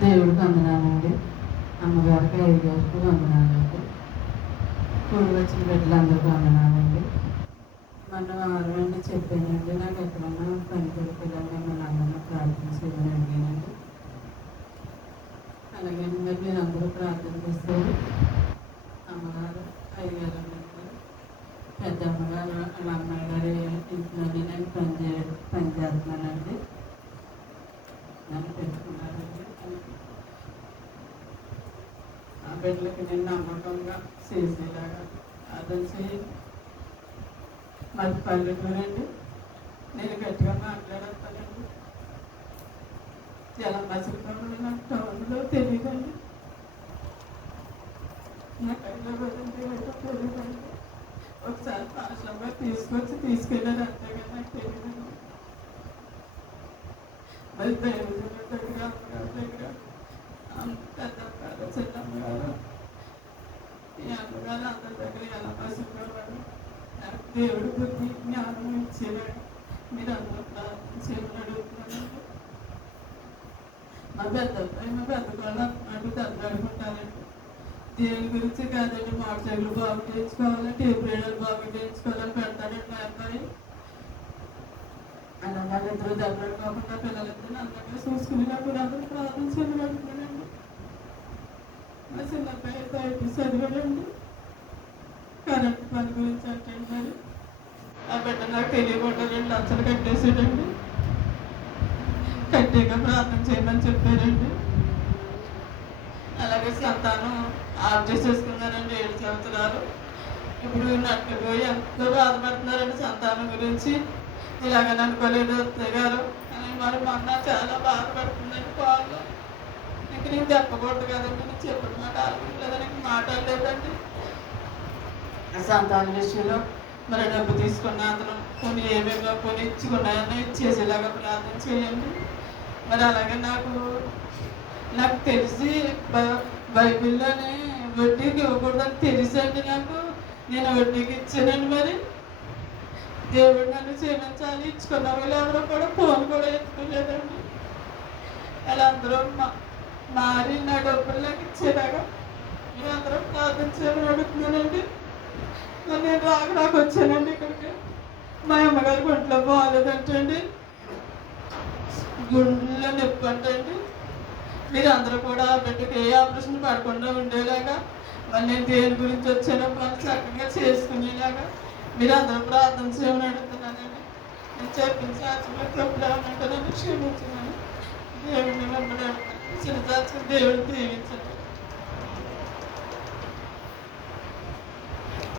దేవుడికి వందనాలండి. అమ్మగారికి, అయ్యగారికి వందనాలండి. కూడి వచ్చిన బిడ్డలందరికీ వందనాలండి. మొన్న వారం చెప్పానండి, నాకు ఎక్కడన్నా పని దొరికిందండి మిమ్మల్ని అందరినీ ప్రార్థన చేయమని అడిగానండి. అలాగే మరి మీరు అందరూ ప్రార్థన చేస్తారు. అమ్మగారు, అయ్యగారు, పెద్ద అమ్మగారు, వాళ్ళ అమ్మాయి గారి ఇంట్లోనే నేను పని చేస్తున్నానండి. నన్ను పెట్టుకున్నారండి. ఆ బిడ్డలకి నేను నమ్మకంగా చేసేలాగా అర్థం చేయండి. మాది పల్లెటూరు అండి. నేను గట్టిగా మాట్లాడతానండి. ఎలా మసిలిపోతుంది నాకు టౌన్లో తెలియదండి. నాకు హైదరాబాద్ అంటే ఏంటో తెలియదండి. ఒకసారి పాఠంగా తీసుకెళ్ళారు అంతేగా నాకు తెలియదండి. మరి దైవజనుల దగ్గర, అమ్మగారి దగ్గర, పెద్ద అమ్మగారు, చిన్న అమ్మగారు, ఈ అమ్మగారు అందరి దగ్గర ఎలా మసిలిపోవాలి, నాకు దేవుడి బుద్ధి జ్ఞానం ఇచ్చేవాడు. మీరు అందరూ ప్రార్థన చేయమని అడుగుతున్నానండి. మా పెద్ద వాళ్ళు అటు దెబ్బలాడుకుంటారండి. దేవుని గురించి కాదండి, మోటార్ సైకిల్ బాగు చేయించుకోవాలి, టేప్ రీడర్ బాగు చేయించుకోవాలని పెడతాడండి మా అబ్బాయి. అలా వాళ్ళిద్దరూ దెబ్బలాడుకోకుండా పిల్లలిద్దరిని అందరినీ చూసుకునేటప్పుడు అందరూ ప్రార్థన చేయగలుగుతున్నానండి. మా చిన్న అబ్బాయి అయితే చదివాడండి. కరెంట్ పని గురించి అంటే మరి ఆ బిడ్డ నాకు తెలియకుండా 2 లక్షలు కట్టేసాడండి. కట్టాక ప్రార్థన చేయమని చెప్పారండి. అలాగే సంతానం ఆఫ్ చేసేసుకున్నారండి 7 సంవత్సరాలు. ఇప్పుడు నట్టుకు ఎంతో బాధపడుతున్నారండి సంతానం గురించి. ఇలాగని అనుకోలేదు అత్తయ్య గారు అని మరి మొన్న చాలా బాధపడుతుందండి పాలు. ఇంక నేను చెప్పకూడదు కదండి, నేను చెప్పిన మాట ఆడుకుంటుందని ఇంక మాట్లాడలేదండి. సంతాన విషయంలో మరి డబ్బు తీసుకున్న అతను కొన్ని ఏమేమో కొన్ని ఇచ్చుకున్నాయని ఇచ్చేసేలాగా ప్రార్థన చేయండి. మరి అలాగే నాకు తెలిసి బైబిల్లోనే వడ్డీకి ఇవ్వకూడదని తెలిసండి. నేను వడ్డీకి ఇచ్చానండి. మరి దేవుడు నన్ను క్షమించాలి. ఇచ్చుకున్న వాళ్ళు ఎవరో కూడా ఫోన్ కూడా ఎత్తుకోలేదండి. అలా అందరూ మారి నా డబ్బులు నాకు ఇచ్చేలాగా మీరు అందరూ ప్రార్థన చేయమని అడుగుతున్నానండి. నేను నాకు వచ్చానండి ఇక్కడికి. మా అమ్మగారికి ఒంట్లో బాగాలేదంటండి, గుండెల్లో నొప్పి అంటండి. మీరు అందరూ కూడా బిడ్డకి ఏ ఆపరేషన్ పడకుండా ఉండేలాగా, మరి నేను దేని గురించి వచ్చానో పని చక్కగా చేసుకునేలాగా మీరు అందరూ ప్రార్థన చేయమని అడుగుతున్నానండి. నేను చెప్పిన సాక్షులు తప్పులు ఏమంటారని క్షమించున్నాను. దేవుడిని వెంబడి చిన్న సాక్షులు దేవుడిని దీవించండి.